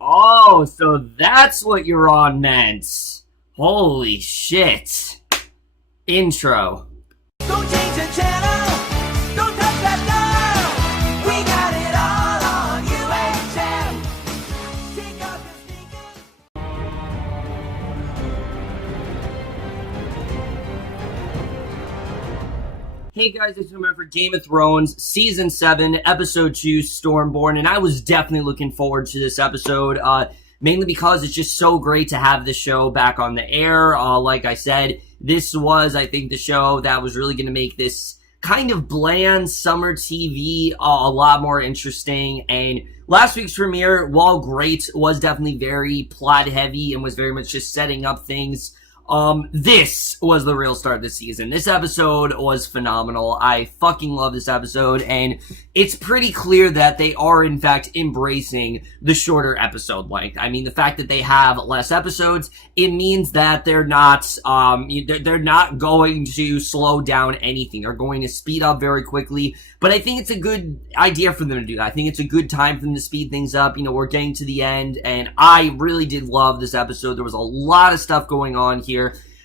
Oh, so that's what Euron meant. Holy shit. Intro. Don't change the channel. Don't touch that dial. We got it all on UHF. Take off your sneakers. Hey guys, it's Homer for Game of Thrones, Season 7, Episode 2, Stormborn, and I was definitely looking forward to this episode, mainly because it's just so great to have the show back on the air. Like I said, this was, I think, the show that was really going to make this kind of bland summer TV a lot more interesting, and last week's premiere, while great, was definitely very plot-heavy and was very much just setting up things. This was the real start of the season. This episode was phenomenal. I fucking love this episode, and it's pretty clear that they are, in fact, embracing the shorter episode length. I mean, the fact that they have less episodes, it means that they're not going to slow down anything. They're going to speed up very quickly, but I think it's a good idea for them to do that. I think it's a good time for them to speed things up. You know, we're getting to the end, and I really did love this episode. There was a lot of stuff going on here.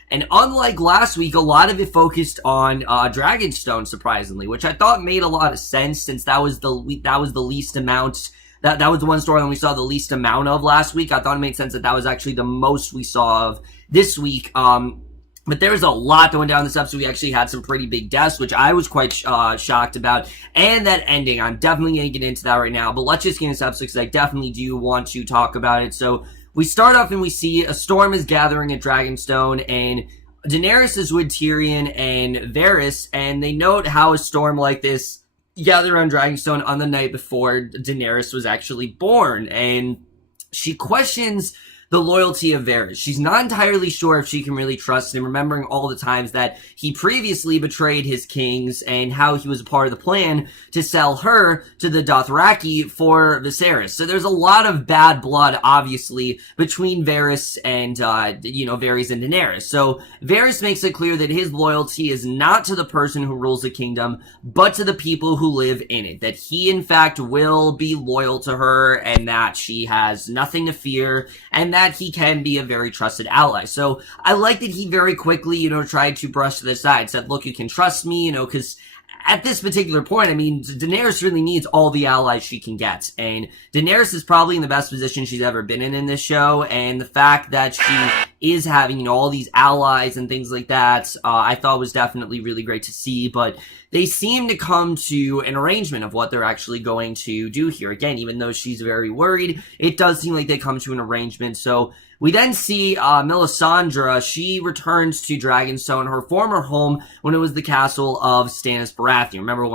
And unlike last week, a lot of it focused on Dragonstone, surprisingly, which I thought made a lot of sense since that was the least amount. That was the one storyline we saw the least amount of last week. I thought it made sense that was actually the most we saw of this week. But there was a lot that went down this episode. We actually had some pretty big deaths, which I was quite shocked about. And that ending, I'm definitely going to get into that right now. But let's just get into this episode because I definitely do want to talk about it. So we start off and we see a storm is gathering at Dragonstone, and Daenerys is with Tyrion and Varys, and they note how a storm like this gathered on Dragonstone on the night before Daenerys was actually born, and she questions the loyalty of Varys. She's not entirely sure if she can really trust him, remembering all the times that he previously betrayed his kings and how he was a part of the plan to sell her to the Dothraki for Viserys. So there's a lot of bad blood, obviously, between Varys and, Varys and Daenerys. So Varys makes it clear that his loyalty is not to the person who rules the kingdom, but to the people who live in it. That he, in fact, will be loyal to her, and that she has nothing to fear, and that he can be a very trusted ally. So I like that he very quickly, tried to brush to the side, said, look, you can trust me, because at this particular point, I mean, Daenerys really needs all the allies she can get, and Daenerys is probably in the best position she's ever been in this show, and the fact that she is having, all these allies and things like that, I thought was definitely really great to see, but they seem to come to an arrangement of what they're actually going to do here. Again, even though she's very worried, it does seem like they come to an arrangement. So we then see Melisandre. She returns to Dragonstone, her former home, when it was the castle of Stannis Baratheon. Remember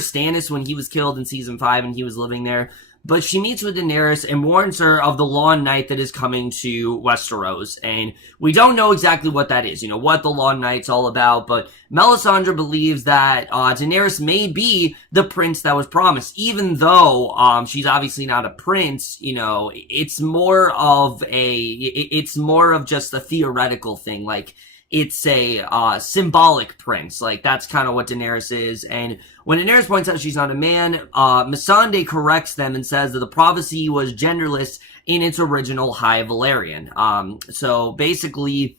Stannis when he was killed in season 5 and he was living there? But she meets with Daenerys and warns her of the Long Night that is coming to Westeros. And we don't know exactly what that is, what the Long Night's all about. But Melisandre believes that Daenerys may be the prince that was promised. Even though she's obviously not a prince, it's more of just a theoretical thing. Like, it's a symbolic prince. Like, that's kind of what Daenerys is. And when Daenerys points out she's not a man, Missandei corrects them and says that the prophecy was genderless in its original High Valyrian. So basically,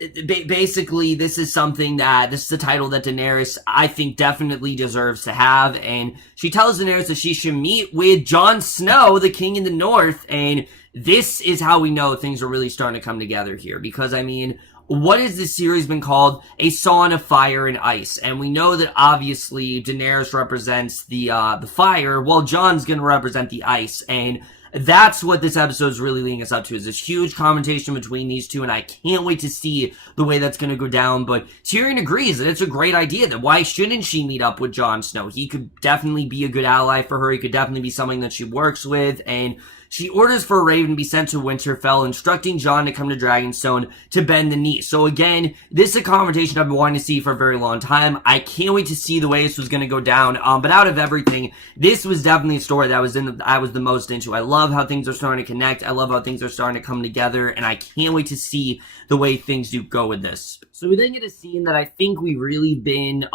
basically this is the title that Daenerys, I think, definitely deserves to have. And she tells Daenerys that she should meet with Jon Snow, the king in the north, and this is how we know things are really starting to come together here. Because, I mean, what has this series been called? A Song of Fire and Ice. And we know that, obviously, Daenerys represents the fire, while Jon's gonna represent the ice. And that's what this episode is really leading us up to, is this huge confrontation between these two, and I can't wait to see the way that's going to go down. But Tyrion agrees that it's a great idea, that why shouldn't she meet up with Jon Snow? He could definitely be a good ally for her. He could definitely be something that she works with, and she orders for a raven to be sent to Winterfell, instructing Jon to come to Dragonstone to bend the knee. So again, this is a confrontation I've been wanting to see for a very long time. I can't wait to see the way this was going to go down. But out of everything, this was definitely a story that I was the most into. I love how things are starting to connect. I love how things are starting to come together, and I can't wait to see the way things do go with this. So we then get a scene that I think we've really been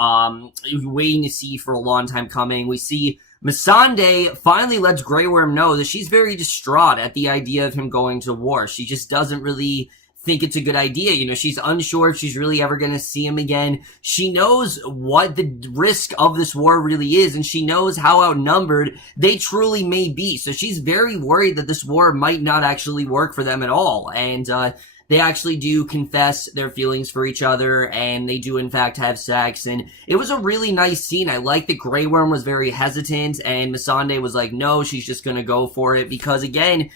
waiting to see for a long time coming. We see Missandei finally lets Grey Worm know that she's very distraught at the idea of him going to war. She just doesn't really think it's a good idea. You know, she's unsure if she's really ever going to see him again. She knows what the risk of this war really is, and she knows how outnumbered they truly may be. So she's very worried that this war might not actually work for them at all. And, they actually do confess their feelings for each other, and they do in fact have sex, and it was a really nice scene. I like that Grey Worm was very hesitant, and Missandei was like, no, she's just gonna go for it, because again,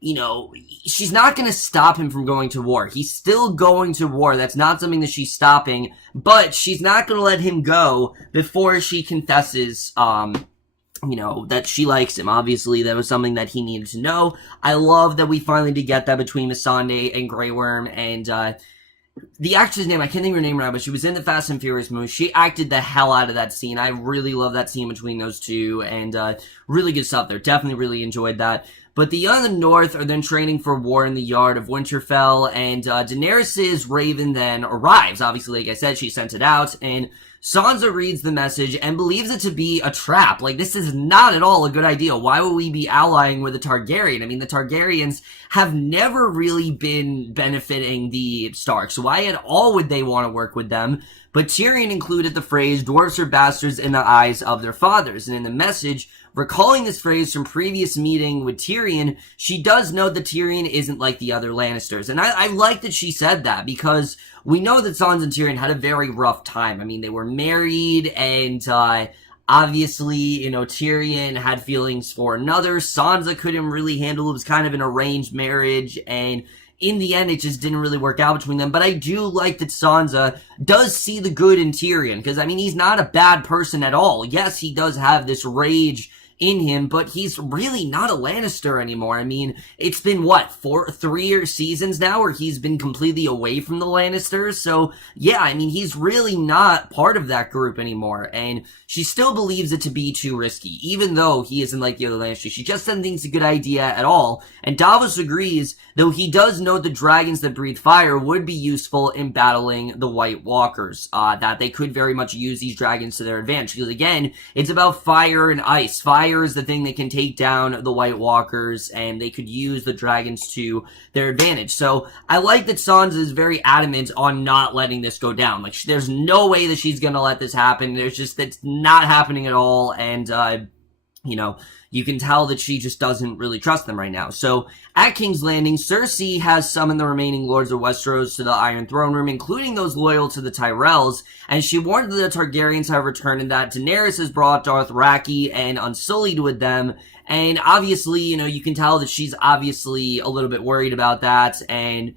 you know, she's not gonna stop him from going to war. He's still going to war. That's not something that she's stopping, but she's not gonna let him go before she confesses, you know, that she likes him. Obviously, that was something that he needed to know. I love that we finally did get that between Missandei and Grey Worm, and, the actress name, I can't think of her name right, but she was in the Fast and Furious movie. She acted the hell out of that scene. I really love that scene between those two, and, really good stuff there. Definitely really enjoyed that. But the Young of the North are then training for war in the Yard of Winterfell, and, Daenerys' Raven then arrives. Obviously, like I said, she sent it out, and Sansa reads the message and believes it to be a trap. Like, this is not at all a good idea. Why would we be allying with a Targaryen? I mean, the Targaryens have never really been benefiting the Starks. Why at all would they want to work with them? But Tyrion included the phrase, dwarfs are bastards in the eyes of their fathers. And in the message, recalling this phrase from previous meeting with Tyrion, she does note that Tyrion isn't like the other Lannisters. And I like that she said that, because we know that Sansa and Tyrion had a very rough time. I mean, they were married, and obviously, you know, Tyrion had feelings for another. Sansa couldn't really handle it. It was kind of an arranged marriage, and in the end, it just didn't really work out between them. But I do like that Sansa does see the good in Tyrion, because, I mean, he's not a bad person at all. Yes, he does have this rage in him, but he's really not a Lannister anymore. I mean, it's been, what, 3 seasons now where he's been completely away from the Lannisters? So, yeah, I mean, he's really not part of that group anymore, and she still believes it to be too risky, even though he isn't like the other Lannisters. She just doesn't think it's a good idea at all, and Davos agrees, though he does note the dragons that breathe fire would be useful in battling the White Walkers, that they could very much use these dragons to their advantage, because again, it's about fire and ice. Fire is the thing that can take down the White Walkers, and they could use the dragons to their advantage. So I like that Sansa is very adamant on not letting this go down. Like, there's no way that she's gonna let this happen. It's not happening at all, and you know, you can tell that she just doesn't really trust them right now. So, at King's Landing, Cersei has summoned the remaining Lords of Westeros to the Iron Throne Room, including those loyal to the Tyrells, and she warned that the Targaryens have returned and that Daenerys has brought Dothraki and Unsullied with them, and obviously, you know, you can tell that she's obviously a little bit worried about that, and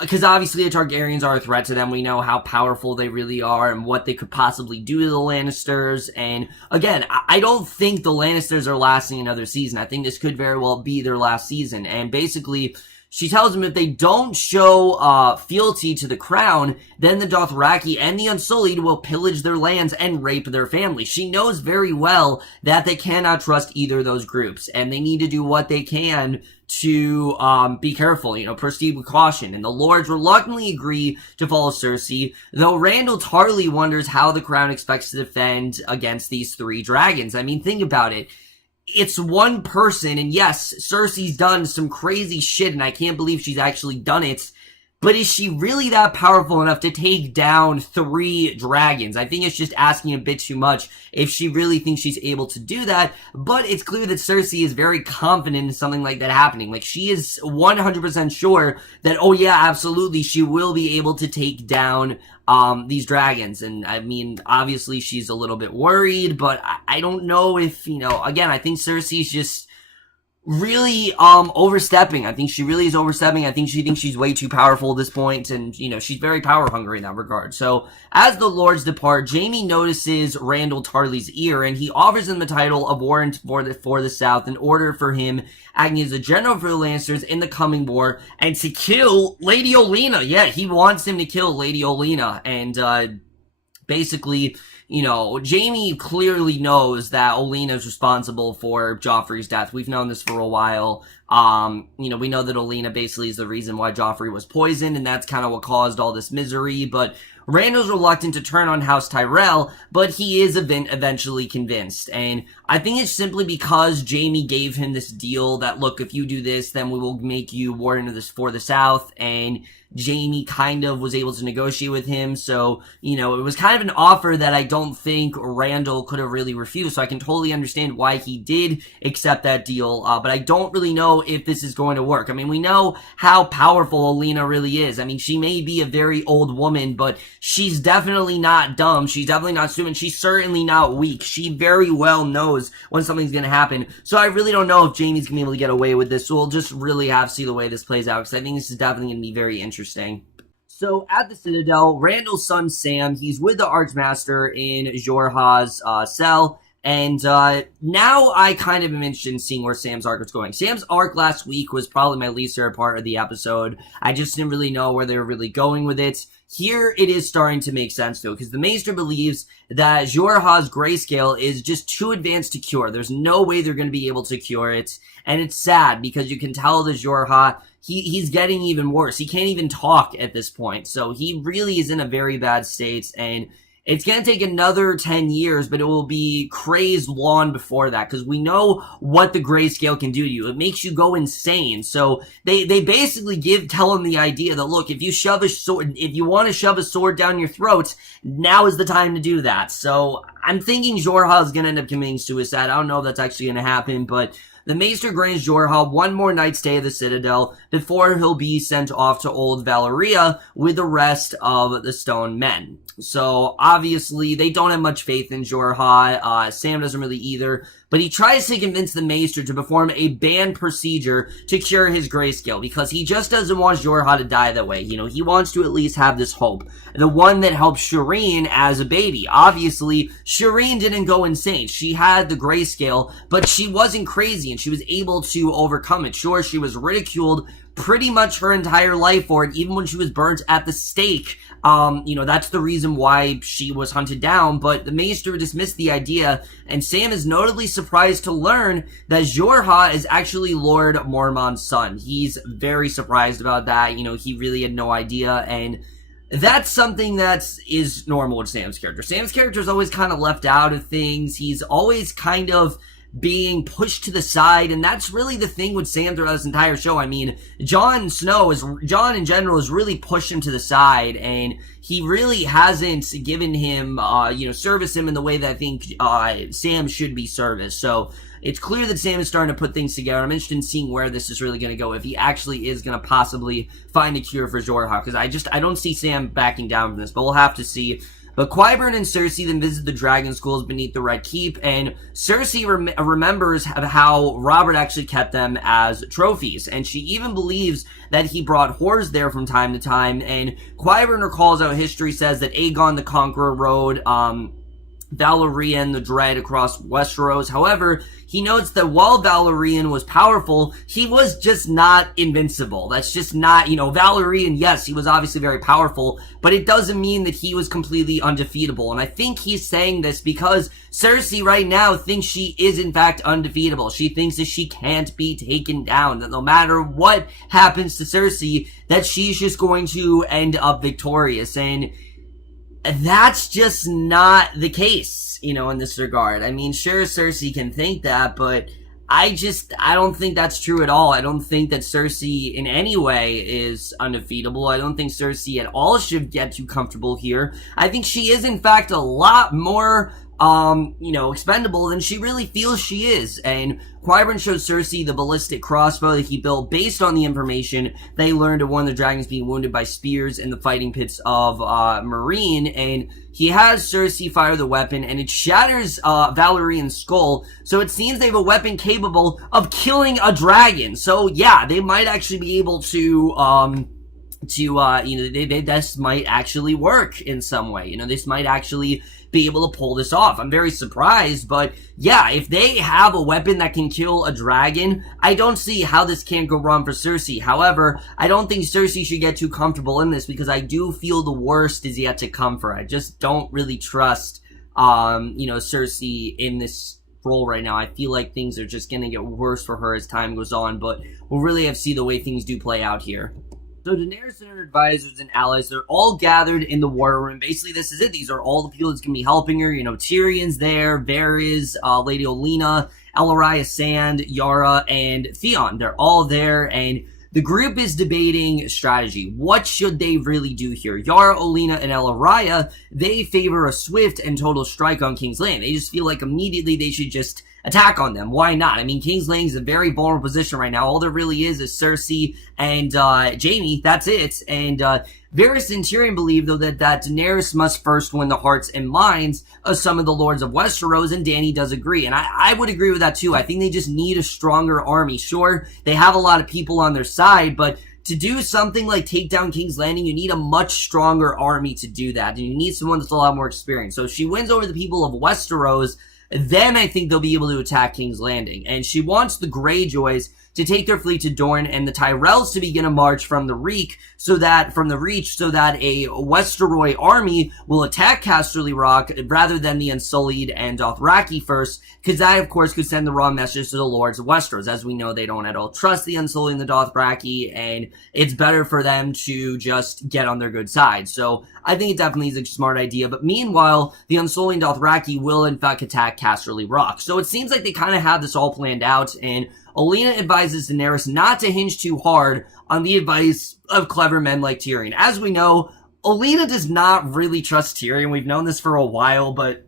because obviously the Targaryens are a threat to them. We know how powerful they really are and what they could possibly do to the Lannisters. And again, I don't think the Lannisters are lasting another season. I think this could very well be their last season. And basically, she tells them if they don't show fealty to the crown, then the Dothraki and the Unsullied will pillage their lands and rape their families. She knows very well that they cannot trust either of those groups, and they need to do what they can to be careful, you know, proceed with caution. And the lords reluctantly agree to follow Cersei, though Randall Tarley wonders how the crown expects to defend against these 3 dragons. I mean, think about it. It's one person, and yes, Cersei's done some crazy shit, and I can't believe she's actually done it, but is she really that powerful enough to take down 3 dragons? I think it's just asking a bit too much if she really thinks she's able to do that, but it's clear that Cersei is very confident in something like that happening. Like, she is 100% sure that, oh yeah, absolutely, she will be able to take down these dragons. And I mean, obviously she's a little bit worried, but I don't know if, you know, again, I think Cersei's just really overstepping. I think she really is overstepping. I think she thinks she's way too powerful at this point, and you know, she's very power hungry in that regard. So as the lords depart, Jaime notices Randall Tarley's ear, and he offers him the title of Warrant for the South in order for him acting as a general for the Lannisters in the coming war and to kill Lady Oleena. Yeah, he wants him to kill Lady Oleena, and basically, you know, Jaime clearly knows that Oleena is responsible for Joffrey's death. We've known this for a while. You know, we know that Oleena basically is the reason why Joffrey was poisoned, and that's kind of what caused all this misery, but Randall's reluctant to turn on House Tyrell, but he is eventually convinced. And I think it's simply because Jaime gave him this deal that, look, if you do this, then we will make you warden of this for the South, and Jaime kind of was able to negotiate with him, so, you know, it was kind of an offer that I don't think Randall could have really refused, so I can totally understand why he did accept that deal, but I don't really know if this is going to work. I mean, we know how powerful Oleena really is. I mean, she may be a very old woman, but she's definitely not dumb, she's definitely not stupid, she's certainly not weak. She very well knows when something's gonna happen, so I really don't know if Jaime's gonna be able to get away with this, so we'll just really have to see the way this plays out, because I think this is definitely gonna be very interesting. So at the Citadel, Randall's son Sam, he's with the Archmaster in Jorah's cell, and now I kind of am interested in seeing where Sam's arc is going. Sam's arc last week was probably my least favorite part of the episode. I just didn't really know where they were really going with it. Here it is starting to make sense though, because the Maester believes that Jorah's grayscale is just too advanced to cure. There's no way they're going to be able to cure it, and it's sad because you can tell that Jorah, he's getting even worse. He can't even talk at this point, so he really is in a very bad state, and it's going to take another 10 years, but it will be crazed long before that, because we know what the grayscale can do to you. It makes you go insane. So they basically tell him the idea that, look, if you want to shove a sword down your throat, now is the time to do that. So I'm thinking Jorah is going to end up committing suicide. I don't know if that's actually going to happen, but the Maester grants Jorah one more night stay at the Citadel before he'll be sent off to Old Valyria with the rest of the Stone Men. So, obviously, they don't have much faith in Jorah. Sam doesn't really either. But he tries to convince the Maester to perform a banned procedure to cure his grayscale, because he just doesn't want Jorah to die that way. You know, he wants to at least have this hope. The one that helped Shireen as a baby. Obviously, Shireen didn't go insane. She had the grayscale, but she wasn't crazy, and she was able to overcome it. Sure, she was ridiculed pretty much her entire life for it, even when she was burnt at the stake. You know, that's the reason why she was hunted down, but the Maester dismissed the idea, and Sam is notably surprised to learn that Jorah is actually Lord Mormont's son. He's very surprised about that. You know, he really had no idea, and that's something that is normal with Sam's character. Sam's character is always kind of left out of things. He's always kind of being pushed to the side, and that's really the thing with Sam throughout this entire show. I mean, Jon in general has really pushed him to the side, and he really hasn't given him, serviced him in the way that I think Sam should be serviced. So it's clear that Sam is starting to put things together. I'm interested in seeing where this is really going to go, if he actually is going to possibly find a cure for Jorah, because I don't see Sam backing down from this, but we'll have to see. But Qyburn and Cersei then visit the dragon schools beneath the Red Keep, and Cersei remembers how Robert actually kept them as trophies, and she even believes that he brought whores there from time to time, and Qyburn recalls how history says that Aegon the Conqueror rode Valerian the Dread across Westeros. However, he notes that while Valerian was powerful, he was just not invincible. That's just not, Valerian, yes, he was obviously very powerful, but it doesn't mean that he was completely undefeatable. And I think he's saying this because Cersei right now thinks she is in fact undefeatable. She thinks that she can't be taken down, that no matter what happens to Cersei, that she's just going to end up victorious. And that's just not the case, in this regard. I mean, sure, Cersei can think that, but I don't think that's true at all. I don't think that Cersei in any way is undefeatable. I don't think Cersei at all should get too comfortable here. I think she is, in fact, a lot more expendable than she really feels she is. And Qyburn shows Cersei the ballistic crossbow that he built based on the information they learned of one of the dragons being wounded by spears in the fighting pits of Meereen, and he has Cersei fire the weapon, and it shatters Valerian's skull, so it seems they have a weapon capable of killing a dragon. So yeah, they might actually be able to this might actually work in some way. This might actually be able to pull this off. I'm very surprised, but yeah, if they have a weapon that can kill a dragon, I don't see how this can't go wrong for Cersei. However, I don't think Cersei should get too comfortable in this, because I do feel the worst is yet to come for her. I just don't really trust, Cersei in this role right now. I feel like things are just gonna get worse for her as time goes on, but we'll really have to see the way things do play out here. So Daenerys and her advisors and allies, they're all gathered in the war room. Basically, this is it. These are all the people that's going to be helping her. Tyrion's there, Varys, Lady Oleena, Arya Sand, Yara, and Theon. They're all there, and the group is debating strategy. What should they really do here? Yara, Oleena, and Arya, they favor a swift and total strike on King's Landing. They just feel like immediately they should just attack on them. Why not? I mean, King's Landing is a very vulnerable position right now. All there really is Cersei and Jaime. That's it. And Varys and Tyrion believe, though, that Daenerys must first win the hearts and minds of some of the lords of Westeros, and Dany does agree. And I would agree with that, too. I think they just need a stronger army. Sure, they have a lot of people on their side, but to do something like take down King's Landing, you need a much stronger army to do that, and you need someone that's a lot more experienced. So if she wins over the people of Westeros, then I think they'll be able to attack King's Landing. And she wants the Greyjoys to take their fleet to Dorne and the Tyrells to begin a march from the Reach so that a Westeroy army will attack Casterly Rock rather than the Unsullied and Dothraki first, because that, of course, could send the wrong message to the Lords of Westeros. As we know, they don't at all trust the Unsullied and the Dothraki, and it's better for them to just get on their good side. So I think it definitely is a smart idea. But meanwhile, the Unsullied and Dothraki will, in fact, attack Casterly Rock. So it seems like they kind of have this all planned out, and Oleena advises Daenerys not to hinge too hard on the advice of clever men like Tyrion. As we know, Oleena does not really trust Tyrion. We've known this for a while, but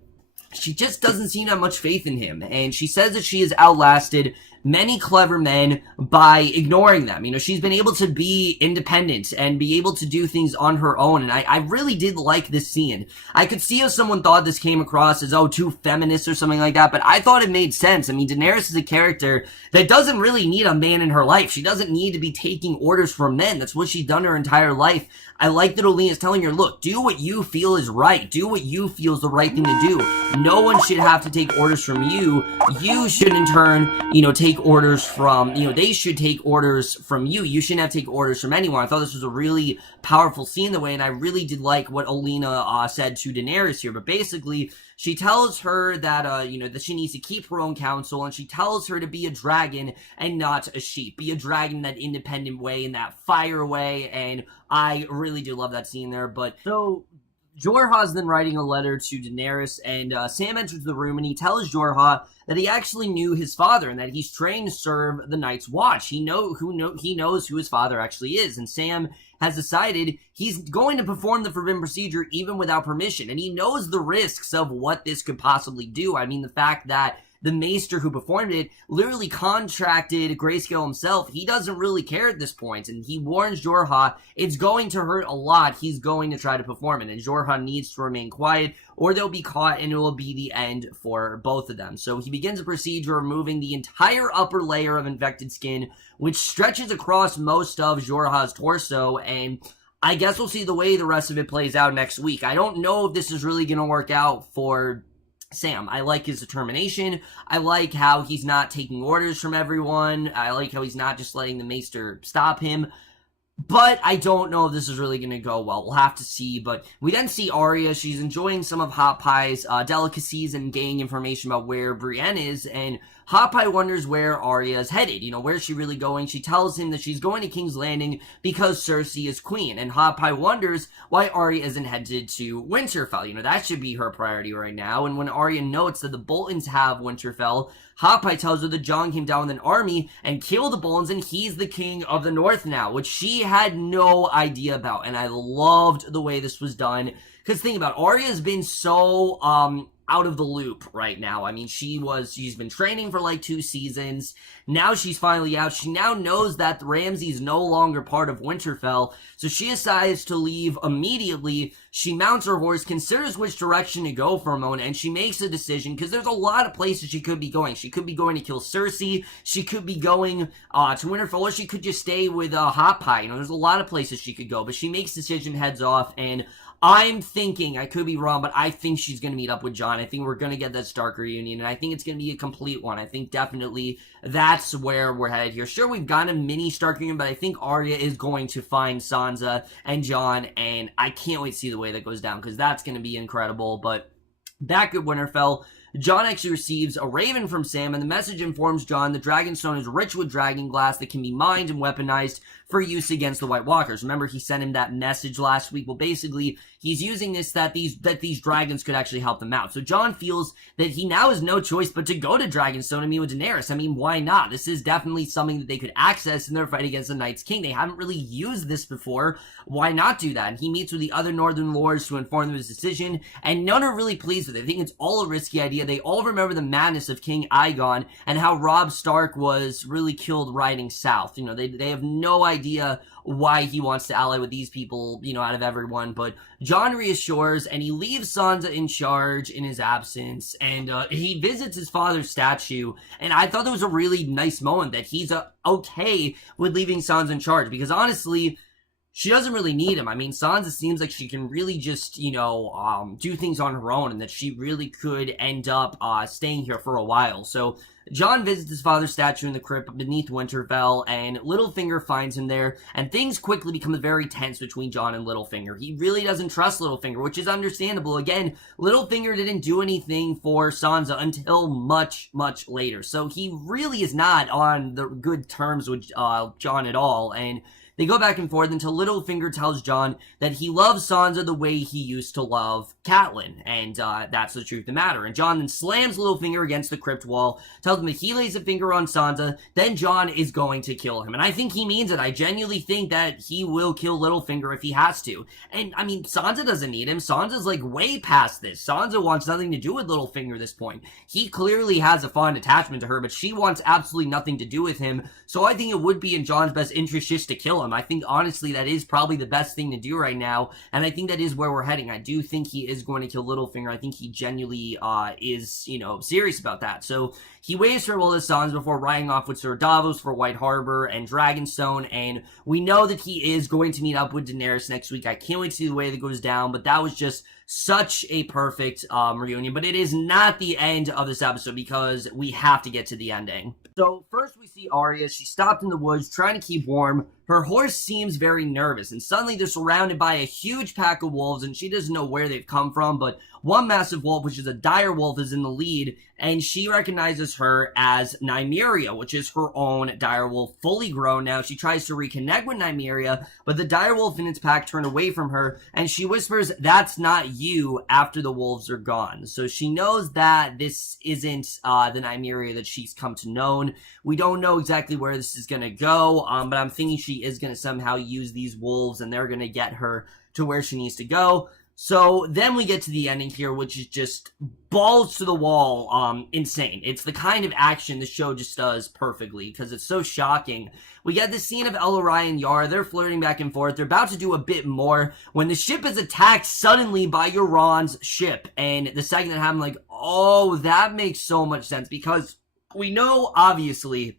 she just doesn't seem to have much faith in him. And she says that she has outlasted many clever men by ignoring them. She's been able to be independent and be able to do things on her own. And I really did like this scene. I could see how someone thought this came across as, too feminist or something like that, but I thought it made sense. I mean, Daenerys is a character that doesn't really need a man in her life. She doesn't need to be taking orders from men. That's what she's done her entire life. I like that Oleena is telling her, look, do what you feel is right. Do what you feel is the right thing to do. No one should have to take orders from you. You should, in turn, take orders from, they should take orders from you. You shouldn't have to take orders from anyone. I thought this was a really powerful scene the way, and I really did like what Oleena said to Daenerys here. But basically, she tells her that, that she needs to keep her own counsel, and she tells her to be a dragon and not a sheep. Be a dragon in that independent way, in that fire way, and I really do love that scene there. But so Jorah's then writing a letter to Daenerys, and Sam enters the room, and he tells Jorah that he actually knew his father and that he's trained to serve the Night's Watch. He knows who his father actually is, and Sam has decided he's going to perform the forbidden procedure even without permission, and he knows the risks of what this could possibly do. I mean, the fact that the maester who performed it literally contracted Grayscale himself. He doesn't really care at this point, and he warns Jorah it's going to hurt a lot. He's going to try to perform it, and Jorah needs to remain quiet, or they'll be caught, and it will be the end for both of them. So he begins a procedure removing the entire upper layer of infected skin, which stretches across most of Jorah's torso, and I guess we'll see the way the rest of it plays out next week. I don't know if this is really going to work out for Sam. I like his determination. I like how he's not taking orders from everyone. I like how he's not just letting the maester stop him. But I don't know if this is really going to go well. We'll have to see. But we then see Arya. She's enjoying some of Hot Pie's delicacies and gaining information about where Brienne is. And Hot Pie wonders where Arya is headed. Where's she really going? She tells him that she's going to King's Landing because Cersei is queen. And Hot Pie wonders why Arya isn't headed to Winterfell. That should be her priority right now. And when Arya notes that the Boltons have Winterfell, Hot Pie tells her that Jon came down with an army and killed the Boltons, and he's the king of the North now, which she had no idea about. And I loved the way this was done. Because think about it, Arya's been so out of the loop right now. I mean, she's been training for like 2 seasons. Now she's finally out. She now knows that Ramsay's no longer part of Winterfell, so she decides to leave immediately. She mounts her horse, considers which direction to go for a moment, and she makes a decision, because there's a lot of places she could be going. She could be going to kill Cersei, she could be going to Winterfell, or she could just stay with Hot Pie. There's a lot of places she could go, but she makes a decision, heads off, and I'm thinking, I could be wrong, but I think she's going to meet up with Jon. I think we're going to get that Stark reunion, and I think it's going to be a complete one. I think definitely that's where we're headed here. Sure, we've got a mini Stark reunion, but I think Arya is going to find Sansa and Jon, and I can't wait to see the way that goes down, because that's going to be incredible. But back at Winterfell, Jon actually receives a raven from Sam, and the message informs Jon the Dragonstone is rich with dragon glass that can be mined and weaponized for use against the White Walkers. Remember, he sent him that message last week. Well, basically, he's using this that these dragons could actually help them out. So Jon feels that he now has no choice but to go to Dragonstone and meet with Daenerys. I mean, why not? This is definitely something that they could access in their fight against the Night's King. They haven't really used this before. Why not do that? And he meets with the other Northern Lords to inform them of his decision, and none are really pleased with it. They think it's all a risky idea. They all remember the madness of King Aegon and how Robb Stark was really killed riding south. You know, they have no idea why he wants to ally with these people, you know, out of everyone. But Jon reassures, and he leaves Sansa in charge in his absence, and he visits his father's statue. And I thought that was a really nice moment that he's okay with leaving Sansa in charge, because honestly, she doesn't really need him. I mean, Sansa seems like she can really just, you know, do things on her own, and that she really could end up staying here for a while. So Jon visits his father's statue in the crypt beneath Winterfell, and Littlefinger finds him there, and things quickly become very tense between Jon and Littlefinger. He really doesn't trust Littlefinger, which is understandable. Again, Littlefinger didn't do anything for Sansa until much, much later. So he really is not on the good terms with Jon at all, and they go back and forth until Littlefinger tells Jon that he loves Sansa the way he used to love Catelyn, and that's the truth of the matter. And Jon then slams Littlefinger against the crypt wall, tells him that he lays a finger on Sansa, then Jon is going to kill him. And I think he means it. I genuinely think that he will kill Littlefinger if he has to. And, I mean, Sansa doesn't need him. Sansa's, like, way past this. Sansa wants nothing to do with Littlefinger at this point. He clearly has a fond attachment to her, but she wants absolutely nothing to do with him. So I think it would be in Jon's best interest just to kill him. I think, honestly, that is probably the best thing to do right now, and I think that is where we're heading. I do think he is going to kill Littlefinger. I think he genuinely is, you know, serious about that. So he waves farewell to Sansa before riding off with Sir Davos for White Harbor and Dragonstone, and we know that he is going to meet up with Daenerys next week. I can't wait to see the way that goes down, but that was just such a perfect reunion. But it is not the end of this episode, because we have to get to the ending. So first we see Arya. She stopped in the woods trying to keep warm. Her horse seems very nervous, and suddenly they're surrounded by a huge pack of wolves, and she doesn't know where they've come from, but one massive wolf, which is a dire wolf, is in the lead, and she recognizes her as Nymeria, which is her own dire wolf, fully grown now. She tries to reconnect with Nymeria, but the dire wolf and its pack turn away from her, and she whispers, "That's not you," after the wolves are gone. So she knows that this isn't the Nymeria that she's come to know. We don't know exactly where this is going to go, but I'm thinking she is going to somehow use these wolves, and they're going to get her to where she needs to go. So then we get to the ending here, which is just balls to the wall, insane. It's the kind of action the show just does perfectly, because it's so shocking. We get the scene of Arya and Yara. They're flirting back and forth. They're about to do a bit more when the ship is attacked suddenly by Euron's ship. And the second that happened, like, oh, that makes so much sense, because we know, obviously,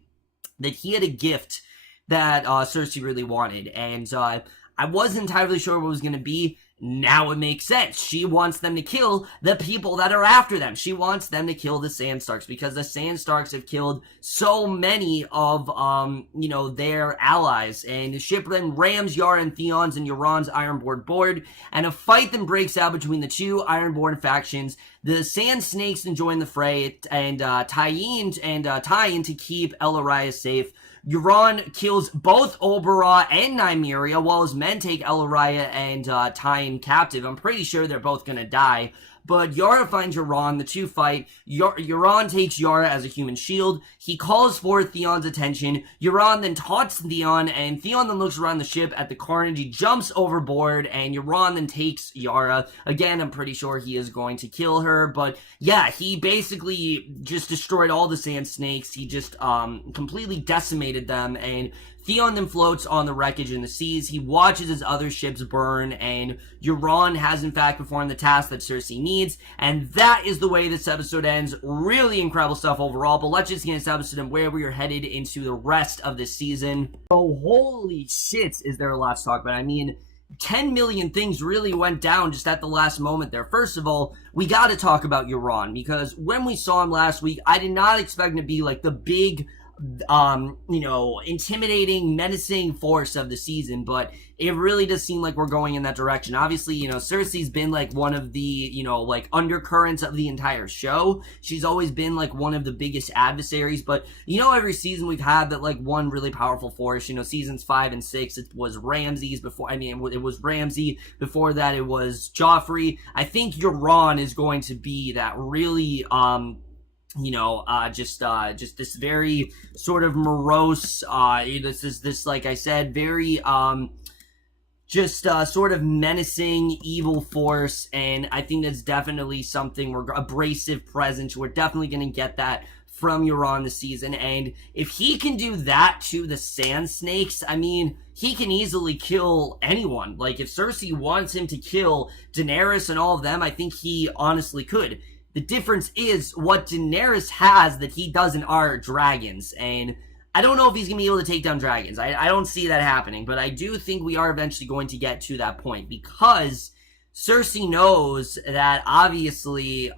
that he had a gift that Cersei really wanted, and I wasn't entirely sure what it was going to be. Now it makes sense. She wants them to kill the people that are after them. She wants them to kill the Sandstarks, because the Sandstarks have killed so many of, you know, their allies. And the ship then rams Yara and Theon's and Euron's Ironborn board, and a fight then breaks out between the two Ironborn factions. The Sand Snakes then join the fray, and tie in to keep Arya safe. Euron kills both Oberyn and Nymeria, while his men take Arya and Tyrion captive. I'm pretty sure they're both gonna die. But Yara finds Euron, the two fight. Euron takes Yara as a human shield. He calls for Theon's attention. Euron then taunts Theon, and Theon then looks around the ship at the carnage. He jumps overboard, and Euron then takes Yara. Again, I'm pretty sure he is going to kill her, but yeah, he basically just destroyed all the Sand Snakes. He just completely decimated them, and Theon then floats on the wreckage in the seas. He watches his other ships burn, and Euron has in fact performed the task that Cersei needs, and that is the way this episode ends. Really incredible stuff overall, but let's just get into this episode and where we are headed into the rest of this season. Oh, holy shit, is there a lot to talk about. I mean, 10 million things really went down just at the last moment there. First of all, we gotta talk about Euron, because when we saw him last week, I did not expect him to be like the big intimidating, menacing force of the season, but it really does seem like we're going in that direction. Obviously, Cersei's been like one of the, like undercurrents of the entire show. She's always been like one of the biggest adversaries, but every season we've had that like one really powerful force. Seasons 5 and 6, it was Ramsay's before, it was Ramsay. Before that, it was Joffrey. I think Euron is going to be that really, just this very sort of morose, this like I said, very, sort of menacing evil force, and I think that's definitely something abrasive presence. We're definitely going to get that from Euron this season, and if he can do that to the Sand Snakes, he can easily kill anyone. Like, if Cersei wants him to kill Daenerys and all of them, I think he honestly could. The difference is what Daenerys has that he doesn't are dragons, and I don't know if he's going to be able to take down dragons. I don't see that happening, but I do think we are eventually going to get to that point, because Cersei knows that obviously,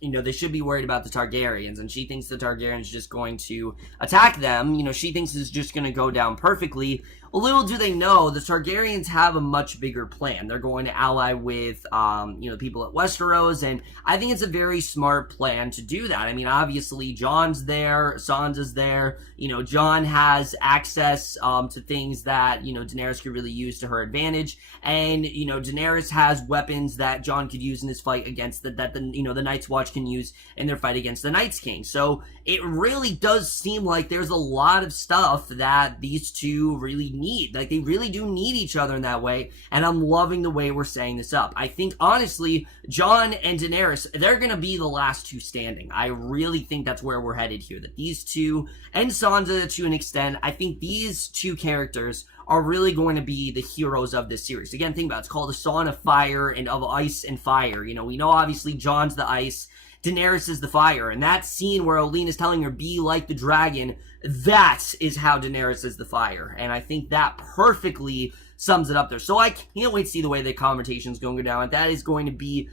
they should be worried about the Targaryens, and she thinks the Targaryens are just going to attack them. She thinks it's just going to go down perfectly. Little do they know, the Targaryens have a much bigger plan. They're going to ally with, the people at Westeros, and I think it's a very smart plan to do that. Obviously, Jon's there, Sansa's there, Jon has access, to things that, Daenerys could really use to her advantage, and, Daenerys has weapons that Jon could use in his fight against, the Night's Watch can use in their fight against the Night's King. So, it really does seem like there's a lot of stuff that these two really need. Like, they really do need each other in that way, and I'm loving the way we're setting this up. I think, honestly, Jon and Daenerys, they're gonna be the last two standing. I really think that's where we're headed here, that these two, and Sansa to an extent, I think these two characters are really going to be the heroes of this series. Again, think about it, it's called A Song of Fire and of Ice and Fire. We know obviously Jon's the ice, Daenerys is the fire, and that scene where Oleena is telling her, be like the dragon, that is how Daenerys is the fire, and I think that perfectly sums it up there. So I can't wait to see the way the conversation's going to go down. That is going to be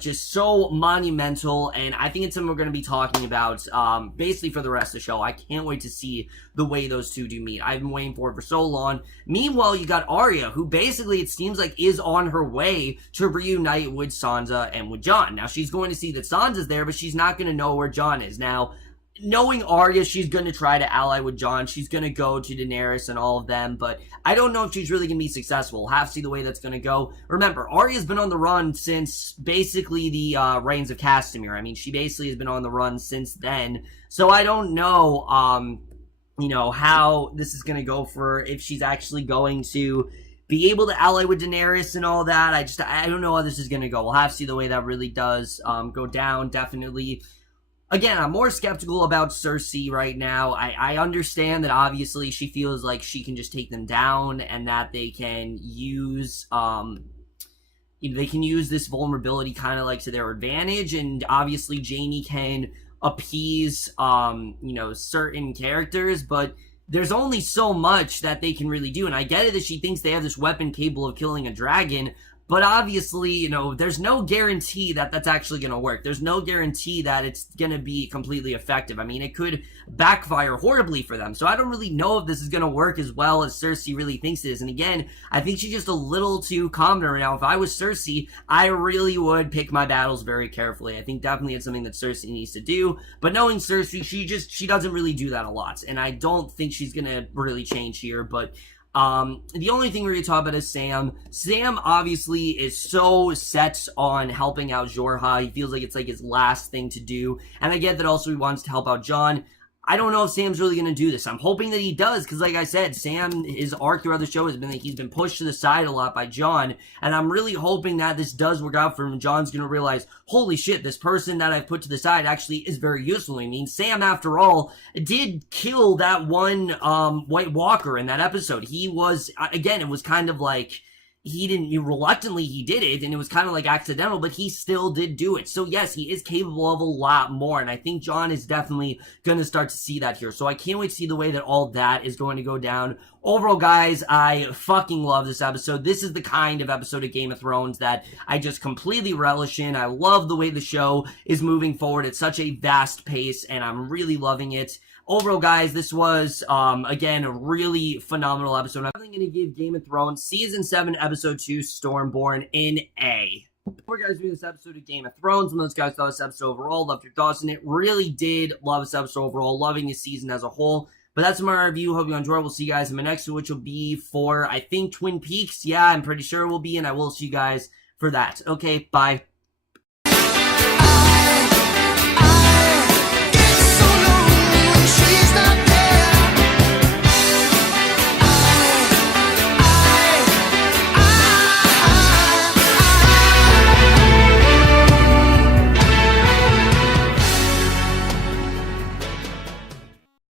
just so monumental, and I think it's something we're going to be talking about basically for the rest of the show. I can't wait to see the way those two do meet. I've been waiting for it for so long. Meanwhile, you got Arya, who basically, it seems like, is on her way to reunite with Sansa and with Jon. Now, she's going to see that Sansa's there, but she's not going to know where Jon is. Now, knowing Arya, she's going to try to ally with Jon. She's going to go to Daenerys and all of them, but I don't know if she's really going to be successful. We'll have to see the way that's going to go. Remember, Arya's been on the run since basically the Reigns of Castamere. She basically has been on the run since then, so I don't know, how this is going to go for her, if she's actually going to be able to ally with Daenerys and all that. I don't know how this is going to go. We'll have to see the way that really does go down, definitely. Again, I'm more skeptical about Cersei right now. I understand that obviously she feels like she can just take them down, and that they can use, this vulnerability kind of like to their advantage, and obviously Jaime can appease, certain characters, but there's only so much that they can really do, and I get it that she thinks they have this weapon capable of killing a dragon, but obviously, there's no guarantee that that's actually going to work. There's no guarantee that it's going to be completely effective. It could backfire horribly for them. So I don't really know if this is going to work as well as Cersei really thinks it is. And again, I think she's just a little too confident right now. If I was Cersei, I really would pick my battles very carefully. I think definitely it's something that Cersei needs to do. But knowing Cersei, she doesn't really do that a lot. And I don't think she's going to really change here. But the only thing we're going to talk about is Sam. Sam obviously is so set on helping out Jorah. He feels like it's like his last thing to do. And I get that also he wants to help out Jon. I don't know if Sam's really going to do this. I'm hoping that he does, because like I said, Sam, his arc throughout the show has been that he's been pushed to the side a lot by Jon, and I'm really hoping that this does work out for him, and Jon's going to realize, holy shit, this person that I've put to the side actually is very useful. Sam, after all, did kill that one White Walker in that episode. He was, again, it was kind of like, reluctantly he did it, and it was kind of like accidental, but he still did do it. So yes, he is capable of a lot more, and I think Jon is definitely going to start to see that here. So I can't wait to see the way that all that is going to go down. Overall, guys, I fucking love this episode. This is the kind of episode of Game of Thrones that I just completely relish in. I love the way the show is moving forward at such a vast pace, and I'm really loving it. overall, guys, this was, again, a really phenomenal episode. I'm going to give Game of Thrones Season 7, Episode 2, Stormborn an A. Before you guys do this episode of Game of Thrones, and those guys thought this episode overall, loved your thoughts in it. Really did love this episode overall, loving this season as a whole. But that's my review. Hope you enjoyed. We'll see you guys in my next one, which will be for, I think, Twin Peaks. Yeah, I'm pretty sure it will be, and I will see you guys for that. Okay, bye. It's so lonely when she's not